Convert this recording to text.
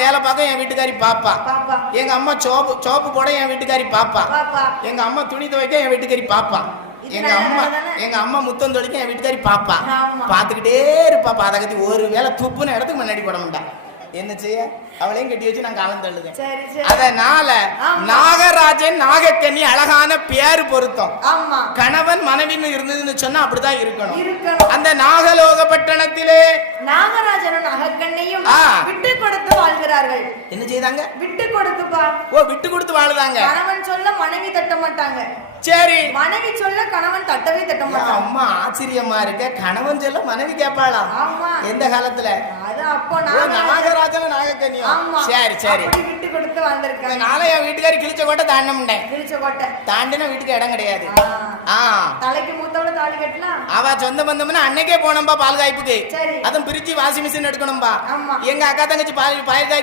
வேலை பார்க்க என் வீட்டுக்காரி பாப்பா. எங்க அம்மா சோப்பு போட என் வீட்டுக்காரி பாப்பா. எங்க அம்மா துணி துவைக்க என் வீட்டுக்காரி பாப்பா. எங்க அம்மா முத்தம் தொழிக்க என் வீட்டுக்காரி பாப்பா. பாத்துக்கிட்டே இருப்பா. பாதகத்தி ஒரு வேலை துப்புன இடத்துக்கு முன்னாடி போட மாட்டா. என்ன செய்ய? அவளையும் கட்டி வச்சு நான் காலம் தள்ளுதேன். அதனால நாகராஜன் நாகக்கன்னி அழகான பேரு பொருத்தம். கணவன் மனைவின்னு இருந்ததுன்னு சொன்னா அப்படிதான் இருக்கணும். அந்த நாகலோக பட்டணத்திலே நாகராஜனும் நாகக்கண்ணியும் விட்டு கொடுத்து வாழ்கிறார்கள். என்ன செய்தாங்க? விட்டு கொடுத்துப்பா. ஓ, விட்டு கொடுத்து வாழுதாங்க. கணவன் சொல்ல மனைவி தட்ட மாட்டாங்க. சரி. மனைவி சொல்ல கணவன் தட்டவே தட்ட மாட்டாங்க. அம்மா ஆச்சரியமா இருக்க. கணவன் சொல்ல மனைவி கேட்பாளா? எந்த காலத்துல? அது அப்போ நாகராஜன் நாகக்கன்னியும். சரி சரி. விட்டு கொடுத்து வந்திருக்காங்க. நாளை என் வீட்டுக்காரி கிழிச்ச கோட்டை தாண்ட முடியேன். கிழிச்ச கோட்டை தாண்டினா வீட்டுக்கு இடம் கிடையாது. தலைக்கு மூத்தவள தாலி கட்டலாம். அவ சொந்த பந்தம்னா அன்னைக்கே போனோம்பா பால் காய்ப்புக்கு. அதுவும் பிரிச்சு வாஷிங் மிஷின் எடுக்கணும்பா. எங்க அக்கா தங்கச்சி பால் காய்